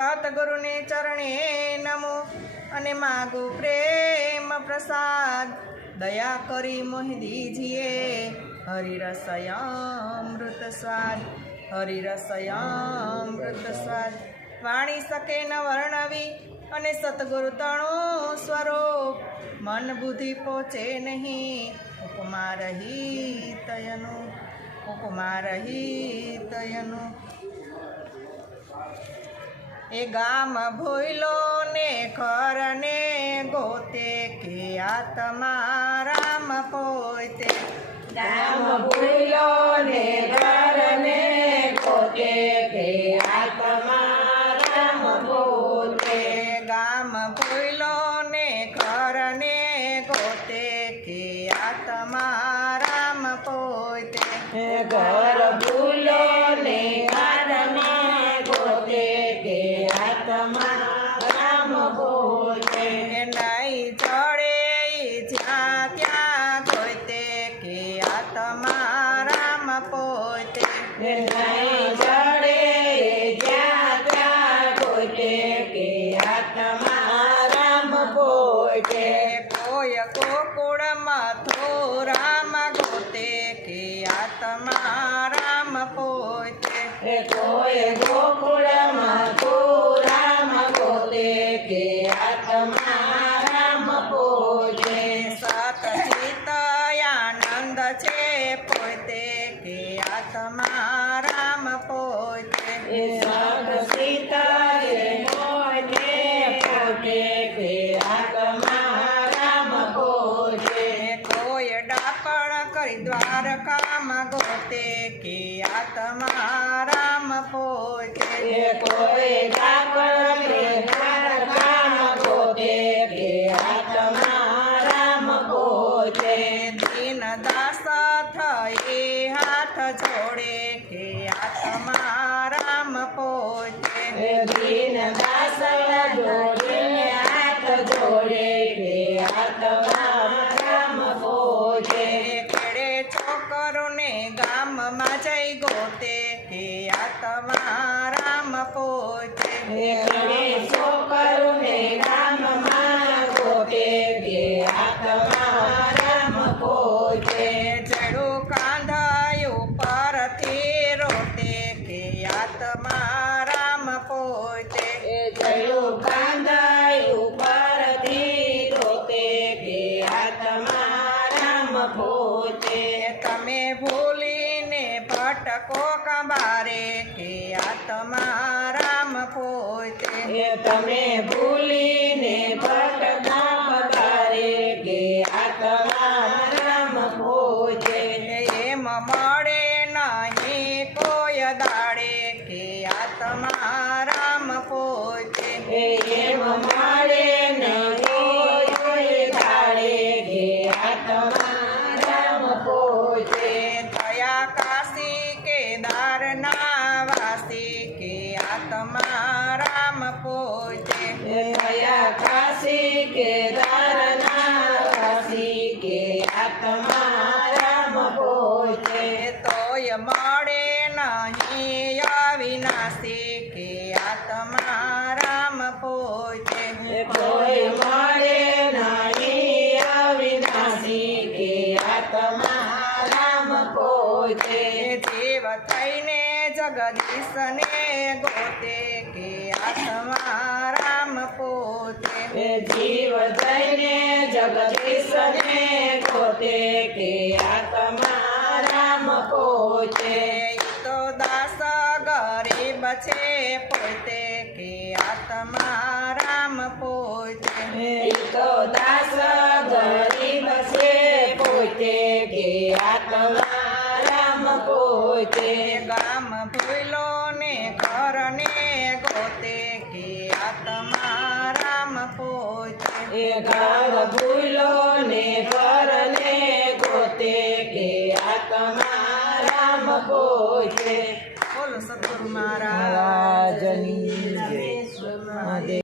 સતગુરુને ચરણે નમો અને માગુ પ્રેમ પ્રસાદ. દયા કરી મોહિદીજીએ હરિરસયામૃત સ્વાદ હરિરસયામૃત સ્વાદ. વાણી શકે ન વર્ણવી અને સતગુરુ તણું સ્વરૂપ. મન બુદ્ધિ પહોંચે નહીં, ઉપમા રહી તયનું ઉપમા રહી તયનું એ ગામ ભૂલો ને ખરને ગોતે કે આત્મા રામ પોતે. ગામ ભૂલો ને ઘરને ગોતે કે આત્મા રામ પોતે. ગામ ભૂલો ને ખરને ગોતે કે આત્મા રામ પોતે ઘર ભૂલો કોકુળ મથુરામ ગોતે કે આત્મા રામ પોતે. હે કોઈ ગોકુળમાં રામ ગોતે કે આત્મા રામ પોતે. સતચિત આનંદ છે પોતે કે આત્મા રામ પોતે સત દ્વારકામાં ગોતે કે આત્મા રામ પોતે કોઈ ડાકણ કામ પોતે કે આત્મા રામ પોતે. દિન દાસ થઈ હાથ જોડે કે આત્મા રામ પોતે દિન દાસ ગામમાં જય ગોતે કે આત્મા રામ પોતે હે કણે છોકરુને ગામમાં ગોતે કે આત્મા રામ પોતે. જડો કાંધાયો પરથી રોતે કે આત્મા રામ પોતે. જડો કાંધાયો પરથી રોતે કે આત્મા રામ પોતે. તમે ભૂલીને ભટકો કબારે કે આત્મા રામ પોતે. તમે ભૂલીને ભટકા પગારે કે આત્મા રામ પોતે. એમ મળે કેદારના વાસી કે આત્મા રામ એ થયા કાશી ના વાસી કે આત્મા રામ પોજે તોય મળે નહીં અવિનાશી કે આત્મા રામ એ કોઈ પોતે દેવ થઈને જગદીશને ગોતે કે આત્મા રામ પોતે જીવ થઈને જગદીશને ગોતે કે આત્મા રામ પોતે તો દાસ ગરીબ છે પોતે કે આત્મા રામ પોતે તો દાસ ગરીબ છે પોતે કે આત્મા પોતે ગામ ભૂલો ને ઘરને ગોતે કે આત્મા રામ પોતે. એ ગામ ભૂલો ને ઘરને ગોતે કે આત્મા રામ પોતે. બોલો સદગુરુ મહારાજ. મહારાજની